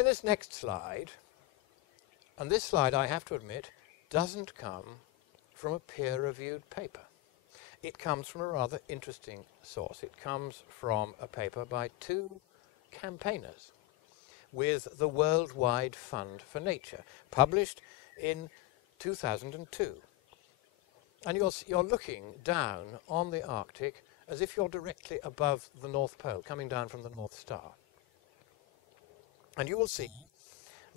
in this next slide, and this slide, I have to admit, doesn't come from a peer-reviewed paper. It comes from a rather interesting source. It comes from a paper by two campaigners with the Worldwide Fund for Nature, published in 2002. And you're looking down on the Arctic as if you're directly above the North Pole, coming down from the North Star. And you will see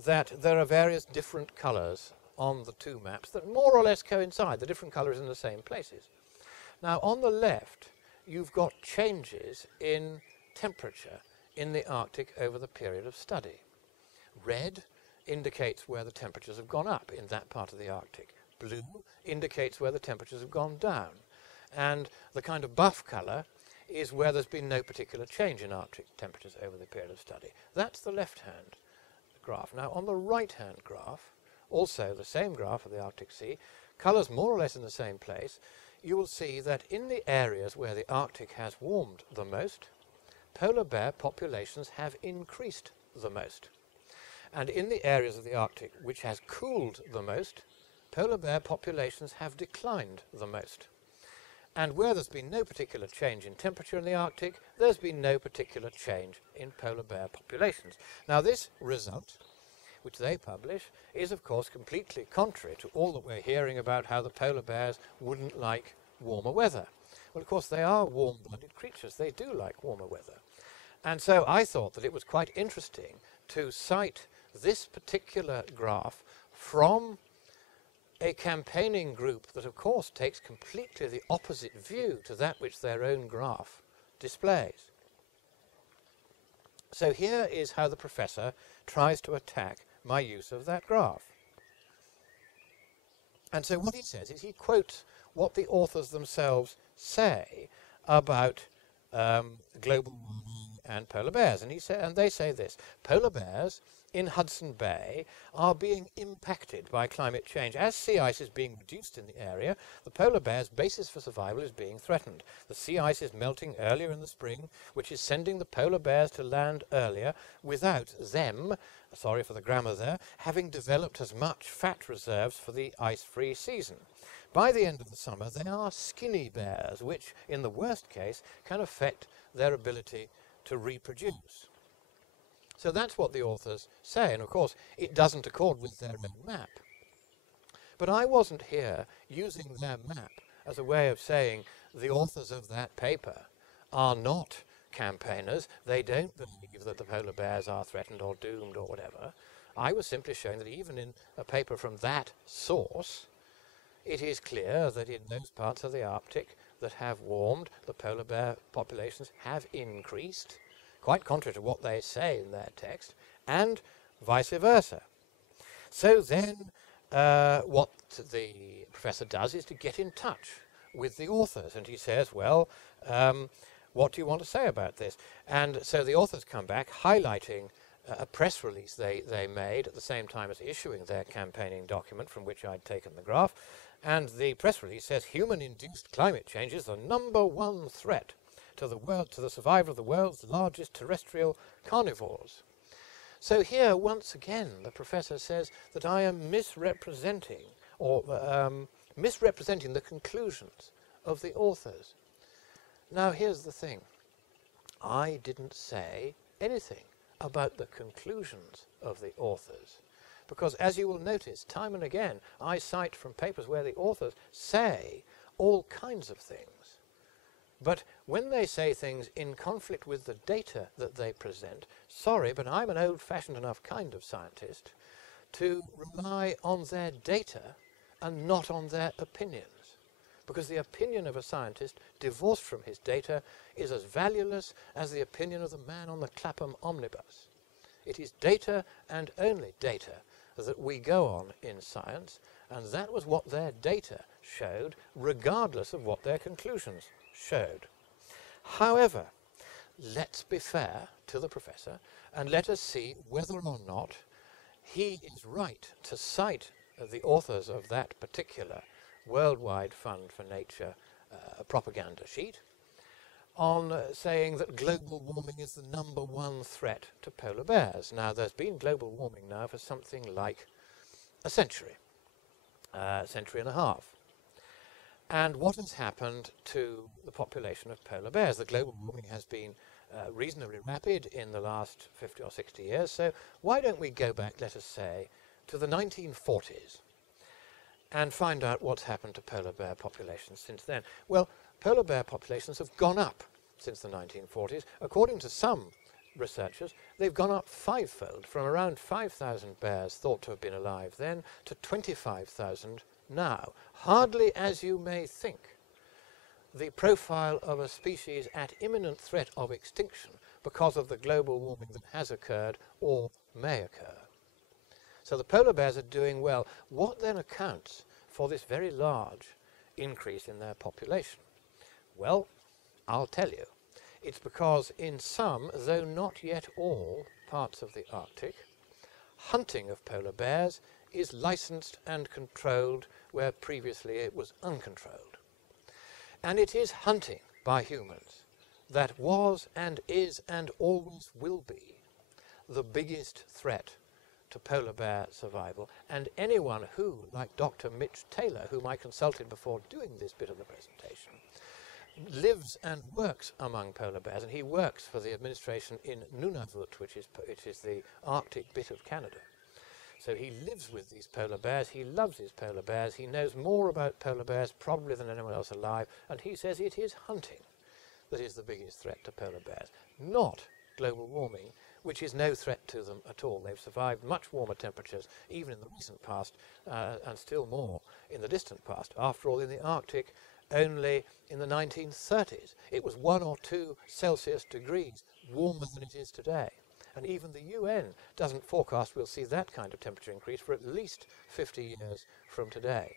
that there are various different colours on the two maps that more or less coincide, the different colours in the same places. Now, on the left, you've got changes in temperature in the Arctic over the period of study. Red indicates where the temperatures have gone up in that part of the Arctic. Blue indicates where the temperatures have gone down. And the kind of buff colour is where there's been no particular change in Arctic temperatures over the period of study. That's the left-hand graph. Now, on the right-hand graph, also the same graph of the Arctic Sea, colours more or less in the same place, you will see that in the areas where the Arctic has warmed the most, polar bear populations have increased the most. And in the areas of the Arctic which has cooled the most, polar bear populations have declined the most. And where there's been no particular change in temperature in the Arctic, there's been no particular change in polar bear populations. Now, this result, which they publish, is of course completely contrary to all that we're hearing about how the polar bears wouldn't like warmer weather. Well, of course, they are warm-blooded creatures. They do like warmer weather. And so I thought that it was quite interesting to cite this particular graph from a campaigning group that, of course, takes completely the opposite view to that which their own graph displays. So here is how the professor tries to attack my use of that graph. And so what he says is he quotes what the authors themselves say about global warming and polar bears. And they say this: polar bears in Hudson Bay are being impacted by climate change. As sea ice is being reduced in the area, the polar bear's basis for survival is being threatened. The sea ice is melting earlier in the spring, which is sending the polar bears to land earlier without them, sorry for the grammar there, having developed as much fat reserves for the ice-free season. By the end of the summer, they are skinny bears, which, in the worst case, can affect their ability to reproduce. So that's what the authors say, and of course it doesn't accord with their own map. But I wasn't here using their map as a way of saying the authors of that paper are not campaigners, they don't believe that the polar bears are threatened or doomed or whatever. I was simply showing that even in a paper from that source, it is clear that in those parts of the Arctic that have warmed, the polar bear populations have increased, quite contrary to what they say in their text, and vice versa. So then what the professor does is to get in touch with the authors, and he says, well, what do you want to say about this? And so the authors come back highlighting a press release they made at the same time as issuing their campaigning document from which I'd taken the graph, and the press release says human-induced climate change is the #1 threat to the survival of the world's largest terrestrial carnivores. So here, once again, the professor says that I am misrepresenting the conclusions of the authors. Now, here's the thing. I didn't say anything about the conclusions of the authors, because, as you will notice, time and again, I cite from papers where the authors say all kinds of things. But when they say things in conflict with the data that they present, sorry, but I'm an old-fashioned enough kind of scientist to rely on their data and not on their opinions. Because the opinion of a scientist, divorced from his data, is as valueless as the opinion of the man on the Clapham omnibus. It is data and only data that we go on in science, and that was what their data showed, regardless of what their conclusions showed. However, let's be fair to the professor and let us see whether or not he is right to cite the authors of that particular Worldwide Fund for Nature propaganda sheet, on saying that global warming is the #1 threat to polar bears. Now, there's been global warming now for something like a century and a half. And what has happened to the population of polar bears? The global warming has been reasonably rapid in the last 50 or 60 years, so why don't we go back, let us say, to the 1940s and find out what's happened to polar bear populations since then? Well, polar bear populations have gone up since the 1940s. According to some researchers, they've gone up fivefold, from around 5,000 bears thought to have been alive then to 25,000 now. Hardly as you may think the profile of a species at imminent threat of extinction because of the global warming that has occurred or may occur. So the polar bears are doing well. What then accounts for this very large increase in their population? Well, I'll tell you. It's because in some, though not yet all, parts of the Arctic, hunting of polar bears is licensed and controlled where previously it was uncontrolled. And it is hunting by humans that was and is and always will be the biggest threat to polar bear survival. And anyone who, like Dr. Mitch Taylor, whom I consulted before doing this bit of the presentation, lives and works among polar bears, and he works for the administration in Nunavut, which is the Arctic bit of Canada. So he lives with these polar bears, he loves his polar bears, he knows more about polar bears probably than anyone else alive, and he says it is hunting that is the biggest threat to polar bears, not global warming, which is no threat to them at all. They've survived much warmer temperatures, even in the recent past, and still more in the distant past. After all, in the Arctic, only in the 1930s, it was 1 or 2 Celsius degrees warmer than it is today. And even the UN doesn't forecast we'll see that kind of temperature increase for at least 50 years from today.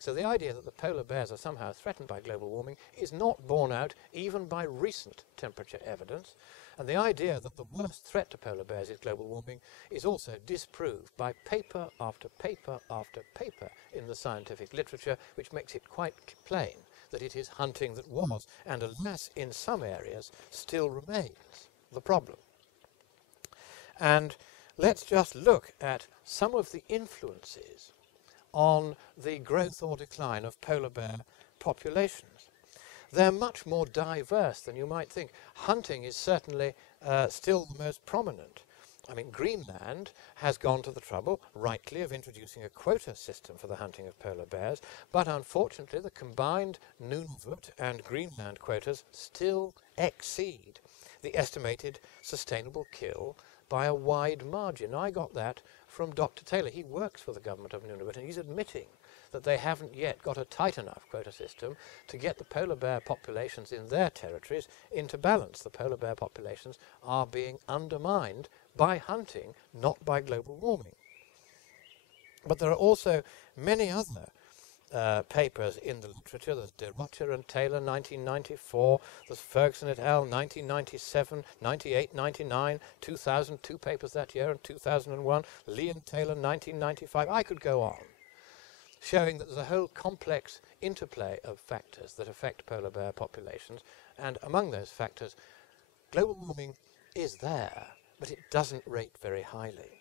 So the idea that the polar bears are somehow threatened by global warming is not borne out even by recent temperature evidence. And the idea that the worst threat to polar bears is global warming is also disproved by paper after paper after paper in the scientific literature, which makes it quite plain that it is hunting that was, and alas, in some areas, still remains the problem. And let's just look at some of the influences on the growth or decline of polar bear populations. They're much more diverse than you might think. Hunting is certainly still the most prominent. I mean, Greenland has gone to the trouble, rightly, of introducing a quota system for the hunting of polar bears, but unfortunately the combined Nunavut and Greenland quotas still exceed the estimated sustainable kill by a wide margin. I got that from Dr. Taylor. He works for the government of Nunavut, and he's admitting that they haven't yet got a tight enough quota system to get the polar bear populations in their territories into balance. The polar bear populations are being undermined by hunting, not by global warming. But there are also many other papers in the literature. There's De Rocher and Taylor, 1994. There's Ferguson et al., 1997, 98, 99, 2000, 2 papers that year, and 2001. Lee and Taylor, 1995. I could go on, showing that there's a whole complex interplay of factors that affect polar bear populations, and among those factors, global warming is there, but it doesn't rate very highly.